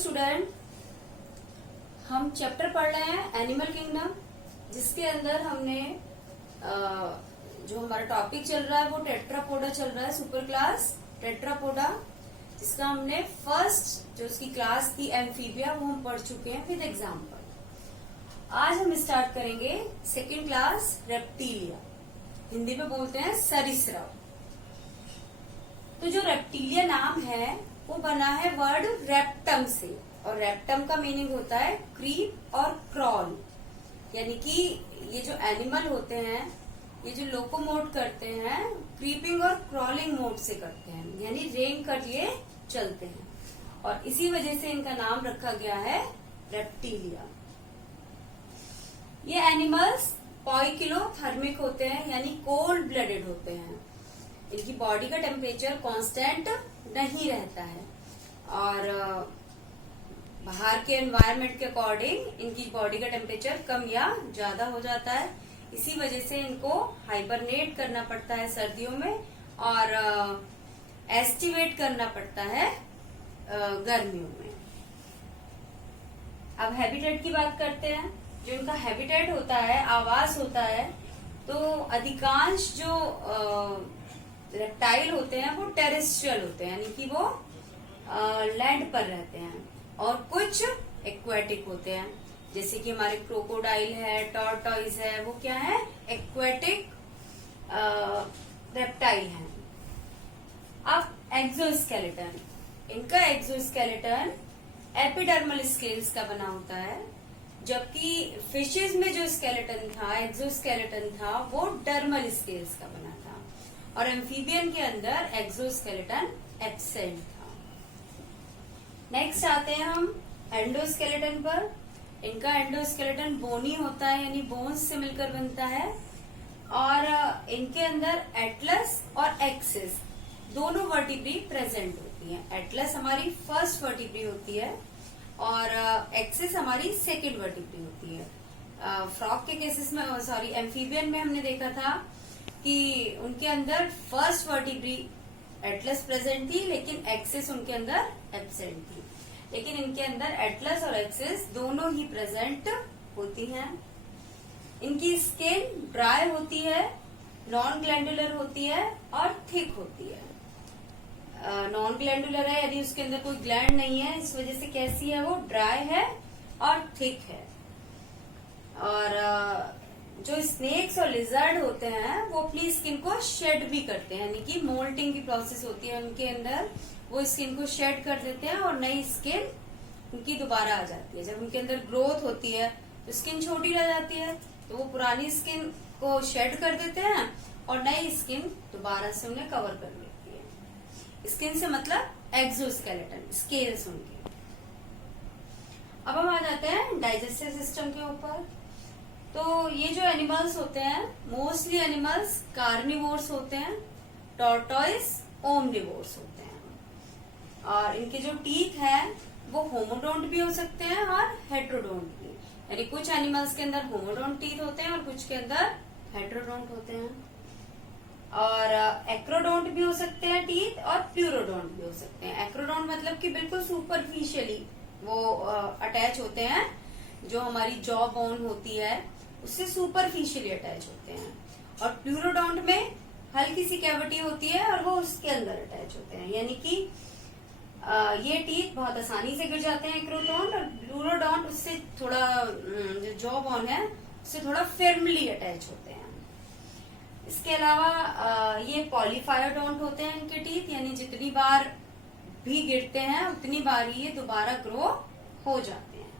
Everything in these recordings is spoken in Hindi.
स्टूडेंट, हम चैप्टर पढ़ रहे हैं एनिमल किंगडम, जिसके अंदर हमने जो हमारा टॉपिक चल रहा है वो टेट्रापोडा चल रहा है, सुपर क्लास टेट्रापोडा, जिसका हमने फर्स्ट जो उसकी क्लास थी एम्फीबिया वो हम पढ़ चुके हैं विद एग्जाम्पल। आज हम स्टार्ट करेंगे सेकेंड क्लास रेप्टीलिया, हिंदी में बोलते हैं सरीसृप। तो जो रेप्टीलिया नाम है वो बना है वर्ड रेप्टम से, और रेप्टम का मीनिंग होता है क्रीप और क्रॉल, यानी कि ये जो एनिमल होते हैं ये जो लोकोमोट करते हैं क्रीपिंग और क्रॉलिंग मोड से करते हैं, यानी रेंग कर लिए चलते हैं, और इसी वजह से इनका नाम रखा गया है रेप्टीलिया। ये एनिमल्स पॉइकिलोथर्मिक होते हैं, यानी कोल्ड ब्लडेड होते हैं। इनकी बॉडी का टेम्परेचर कांस्टेंट नहीं रहता है, और बाहर के एनवायरनमेंट के अकॉर्डिंग इनकी बॉडी का टेम्परेचर कम या ज्यादा हो जाता है। इसी वजह से इनको हाइबरनेट करना पड़ता है सर्दियों में, और एस्टिवेट करना पड़ता है गर्मियों में। अब हैबिटेट की बात करते हैं। जो इनका हैबिटेट होता है, आवास होता है, तो अधिकांश जो रेप्टाइल होते हैं वो टेरेस्ट्रियल होते हैं, यानी कि वो लैंड पर रहते हैं, और कुछ एक्वेटिक होते हैं, जैसे कि हमारे क्रोकोडाइल है, टॉर्टॉइज है, वो क्या है, एक्वेटिक रेप्टाइल है। अब एक्सोस्केलेटन, इनका एक्सोस्केलेटन एपिडर्मल स्केल्स का बना होता है, जबकि फिशेज में जो स्केलेटन था, एक्सोस्केलेटन था, वो डर्मल स्केल्स का बना था, और एम्फीबियन के अंदर एक्सोस्केलेटन एब्सेंट था। नेक्स्ट आते हैं हम एंडोस्केलेटन पर। इनका एंडोस्केलेटन बोनी होता है, यानी बोन्स से मिलकर बनता है, और इनके अंदर एटलस और एक्सिस दोनों वर्टिब्री प्रेजेंट होती हैं। एटलस हमारी फर्स्ट वर्टिब्री होती है, और एक्सिस हमारी सेकेंड वर्टिब्री होती है। फ्रॉग के केसेस में, सॉरी एम्फीबियन में हमने देखा था कि उनके अंदर फर्स्ट वर्टिब्री एटलस प्रेजेंट थी, लेकिन एक्सिस उनके अंदर एब्सेंट थी। लेकिन इनके अंदर एटलस और एक्सिस दोनों ही प्रेजेंट होती हैं। इनकी स्किन ड्राई होती है, नॉन ग्लैंडुलर होती है, और थिक होती है। नॉन ग्लैंडुलर है, यदि उसके अंदर कोई ग्लैंड नहीं है, इस वजह से कैसी है, वो ड्राई है और थिक है। और जो स्नेक्स और लिजर्ड होते हैं वो अपनी स्किन को शेड भी करते हैं, यानी कि मोल्टिंग की प्रोसेस होती है उनके अंदर, वो स्किन को शेड कर देते हैं और नई स्किन उनकी दोबारा आ जाती है। जब उनके अंदर ग्रोथ होती है तो स्किन छोटी रह जाती है, तो वो पुरानी स्किन को शेड कर देते हैं और नई स्किन दोबारा से उन्हें कवर कर लेती है। स्किन से मतलब एक्सोस्केलेटन, स्केल्स उनके। अब हम आ जाते हैं डाइजेस्टिव सिस्टम के ऊपर। तो ये जो एनिमल्स होते हैं, मोस्टली एनिमल्स कार्निवोर्स होते हैं, टॉर्टॉइस ओमनिवोर्स होते हैं, और इनके जो टीथ हैं वो होमोडोंट भी हो सकते हैं और हेट्रोडोंट भी, यानी कुछ एनिमल्स के अंदर होमोडोंट टीथ होते हैं और कुछ के अंदर हेट्रोडोंट होते हैं। और एक्रोडोंट भी हो सकते हैं टीथ, और प्यूरोडोंट भी हो सकते हैं। एक्रोडोंट मतलब कि बिल्कुल सुपरफिशियली वो अटैच होते हैं, जो हमारी जॉ बोन होती है उससे सुपरफिशियली अटैच होते हैं, और प्यूरोडोंट में हल्की सी कैविटी होती है और वो उसके अंदर अटैच होते हैं, यानी कि ये टीथ बहुत आसानी से गिर जाते हैं एक्रोडोंट, और प्यूरोडोंट उससे थोड़ा जो जॉ बोन है उससे थोड़ा फर्मली अटैच होते हैं। इसके अलावा ये पॉलीफायोडोंट होते हैं इनके टीथ, यानी जितनी बार भी गिरते हैं उतनी बार ये दोबारा ग्रो हो जाते हैं।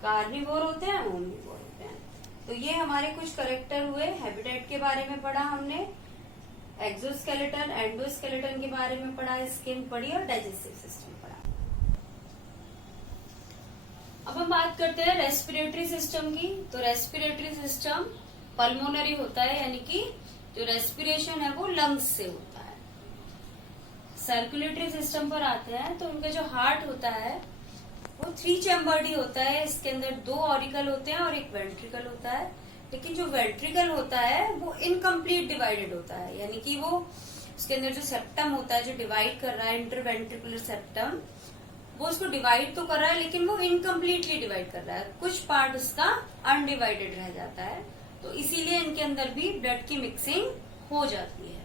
कार्निवोर होते हैं, ओमनिवोर होते हैं। तो ये हमारे कुछ करेक्टर हुए। हैबिटेट के बारे में पढ़ा हमने, एक्सोस्केलेटन, एंडोस्केलेटन के बारे में पढ़ा, स्किन पढ़ी, और डाइजेस्टिव सिस्टम पढ़ा। अब हम बात करते हैं रेस्पिरेटरी सिस्टम की। तो रेस्पिरेटरी सिस्टम पल्मोनरी होता है, यानी कि जो रेस्पिरेशन है वो लंग्स से होता है। सर्कुलेटरी सिस्टम पर आते हैं, तो उनका जो हार्ट होता है वो 3 चैम्बर्ड ही होता है। इसके अंदर 2 ऑरिकल होते हैं और एक वेंट्रिकल होता है, लेकिन जो वेंट्रिकल होता है वो इनकम्प्लीट डिवाइडेड होता है, यानी कि वो उसके अंदर जो सेप्टम होता है जो डिवाइड कर रहा है, इंटरवेंट्रिकुलर सेप्टम, वो उसको डिवाइड तो कर रहा है लेकिन वो इनकम्प्लीटली डिवाइड कर रहा है, कुछ पार्ट उसका अनडिवाइडेड रह जाता है। तो इसीलिए इनके अंदर भी ब्लड की मिक्सिंग हो जाती है।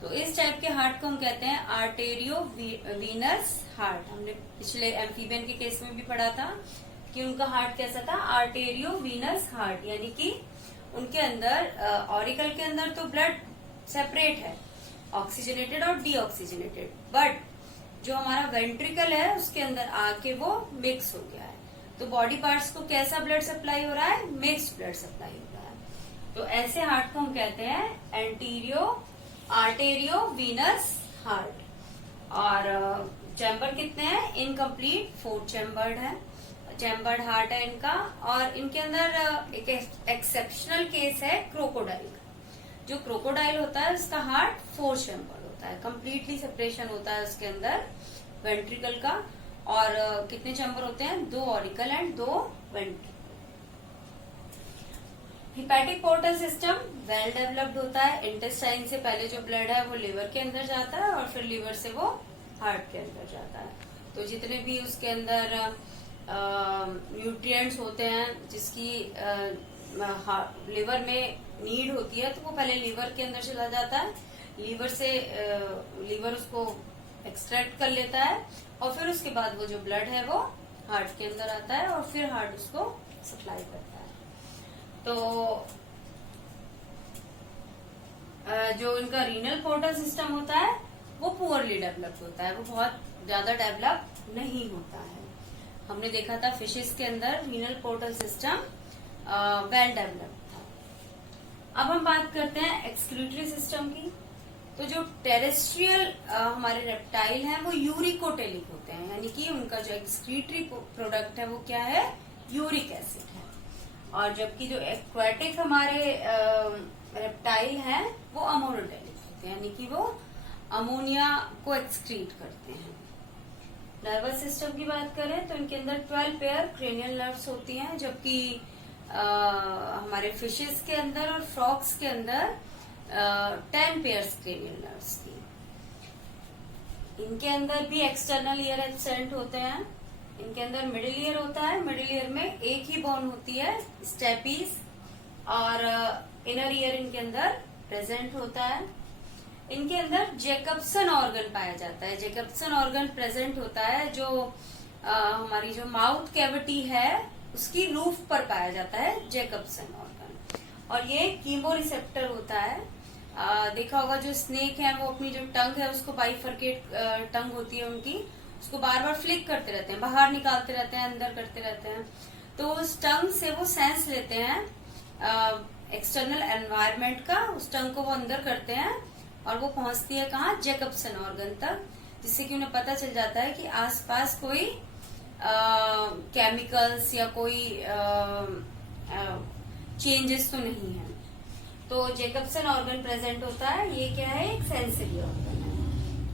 तो इस टाइप के हार्ट को हम कहते हैं आर्टेरियो वीनस हार्ट। हमने पिछले एम्फीबियन के केस में भी पढ़ा था कि उनका हार्ट कैसा था, आर्टेरियो वीनस हार्ट, यानी कि उनके अंदर ऑरिकल के अंदर तो ब्लड सेपरेट है, ऑक्सीजनेटेड और डीऑक्सीजनेटेड, बट जो हमारा वेंट्रिकल है उसके अंदर आके वो मिक्स हो गया है। तो बॉडी पार्ट्स को कैसा ब्लड सप्लाई हो रहा है, मिक्स्ड ब्लड सप्लाई हो रहा है। तो ऐसे हार्ट को हम कहते हैं आर्टेरियो वीनस हार्ट। और चैम्बर कितने हैं, इनकम्प्लीट 4 चैम्बर्ड है, चैम्बर्ड हार्ट है इनका। और इनके अंदर एक एक्सेप्शनल केस है क्रोकोडाइल का। जो क्रोकोडाइल होता है उसका हार्ट 4 चैम्बर्ड होता है, कम्प्लीटली सेपरेशन होता है उसके अंदर वेंट्रिकल का। और कितने चैम्बर होते हैं, 2 auricle and 2 ventricle. Hepatic portal system well developed होता है। इंटेस्टाइन से पहले जो ब्लड है वो लिवर के अंदर जाता है और फिर लिवर से वो हार्ट के अंदर जाता है। तो जितने भी उसके अंदर न्यूट्रिएंट्स होते हैं जिसकी लिवर में नीड होती है, तो वो पहले लिवर के अंदर चला जाता है, लीवर से लीवर उसको एक्सट्रैक्ट कर लेता है और फिर उसके बाद वो जो ब्लड है वो हार्ट के अंदर आता है और फिर हार्ट उसको सप्लाई करता है। तो जो इनका रीनल पोर्टल सिस्टम होता है वो पुअरली डेवलप्ड होता है, वो बहुत ज्यादा डेवलप नहीं होता है। हमने देखा था फिशेस के अंदर renal portal system well developed था। अब हम बात करते हैं एक्सक्रीटरी सिस्टम की। तो जो टेरेस्ट्रियल हमारे रेप्टाइल हैं वो यूरिकोटेलिक होते हैं, यानी कि उनका जो एक्सक्रीटरी प्रोडक्ट है वो क्या है, यूरिक एसिड है। और जबकि जो एक्वाटिक हमारे रेप्टाइल हैं वो अमोनोटेलिक होते हैं, यानी कि वो अमोनिया को एक्सक्रीट करते हैं। नर्वस सिस्टम की बात करें तो इनके अंदर 12 पेयर क्रेनियल नर्व्स होती हैं, जबकि हमारे फिशेस के अंदर और फ्रॉग्स के अंदर 10 पेयर्स क्रेनियल नर्व्स की। इनके अंदर भी एक्सटर्नल ईयर एब्सेंट होते हैं। इनके अंदर मिडिल ईयर होता है, मिडिल ईयर में एक ही बोन होती है स्टेपीज, और इनर ईयर इनके अंदर प्रेजेंट होता है। इनके अंदर जैकबसन ऑर्गन पाया जाता है। जैकबसन ऑर्गन प्रेजेंट होता है जो हमारी जो माउथ कैविटी है उसकी रूफ पर पाया जाता है जैकबसन ऑर्गन, और ये कीमो रिसेप्टर होता है। देखा होगा जो स्नेक है वो अपनी जो टंग है उसको बाइफरकेट टंग होती है उनकी, उसको बार बार फ्लिक करते रहते हैं, बाहर निकालते रहते हैं, अंदर करते रहते हैं। तो उस टंग से वो सेंस लेते हैं एक्सटर्नल एनवायरनमेंट का, उस टंग को वो अंदर करते हैं और वो पहुंचती है कहाँ, जैकबसन ऑर्गन तक, जिससे कि उन्हें पता चल जाता है कि आसपास कोई केमिकल्स या कोई चेंजेस तो नहीं है। तो जैकबसन ऑर्गन प्रेजेंट होता है। ये क्या है, एक सेंसरी ऑर्गन है।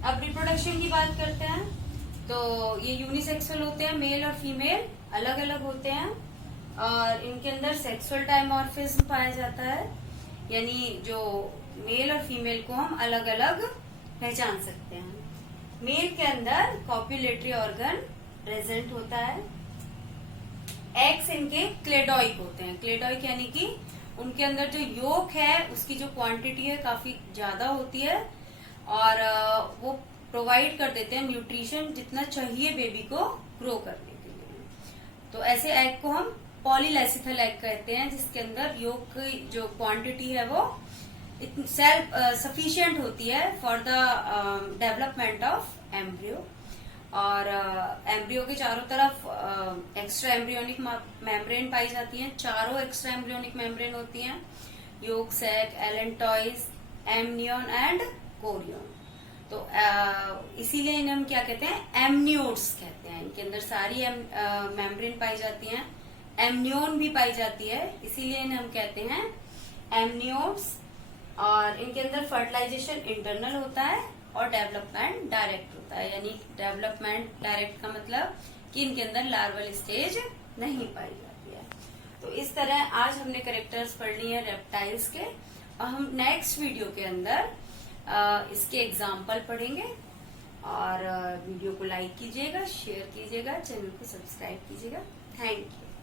अब रिप्रोडक्शन की बात करते हैं तो ये यूनिसेक्सुअल होते हैं, मेल और फीमेल अलग अलग होते हैं, और इनके अंदर सेक्सुअल डायमॉर्फिज्म पाया जाता है, यानी जो मेल और फीमेल को हम अलग अलग पहचान सकते हैं। मेल के अंदर कॉप्युलेटरी ऑर्गन प्रेजेंट होता है। एग्स इनके क्लेडॉइक होते हैं। क्लेडॉइक यानी कि उनके अंदर जो योक है उसकी जो क्वांटिटी है काफी ज्यादा होती है, और वो प्रोवाइड कर देते हैं न्यूट्रिशन जितना चाहिए बेबी को ग्रो करने के लिए। तो ऐसे एग को हम पॉलीलेसिथल एग कहते हैं, जिसके अंदर योग की जो क्वांटिटी है वो सेल्फ सफिशिएंट होती है for the development of embryo. और एम्ब्रियो के चारों तरफ एक्स्ट्रा एम्ब्रियोनिक मेम्ब्रेन पाई जाती हैं। चारों एक्स्ट्रा एम्ब्रियोनिक मेम्ब्रेन होती हैं, yolk sac, allantois, amnion and chorion. तो इसीलिए इन्हें हम क्या कहते हैं, एमनियोट्स कहते हैं। इनके अंदर सारी मेम्ब्रेन पाई जाती हैं, एमनियोन भी पाई जाती है, इसीलिए इन्हें हम कहते हैं एमनियोट्स। और इनके अंदर फर्टिलाइजेशन इंटरनल होता है और डेवलपमेंट डायरेक्ट होता है, यानी डेवलपमेंट डायरेक्ट का मतलब कि इनके अंदर लार्वल स्टेज नहीं पाई जाती है। तो इस तरह आज हमने कैरेक्टर्स पढ़ लिए हैं रेप्टाइल्स के, और हम नेक्स्ट वीडियो के अंदर इसके एग्जाम्पल पढ़ेंगे और वीडियो को लाइक कीजिएगा, शेयर कीजिएगा, चैनल को सब्सक्राइब कीजिएगा। Thank you.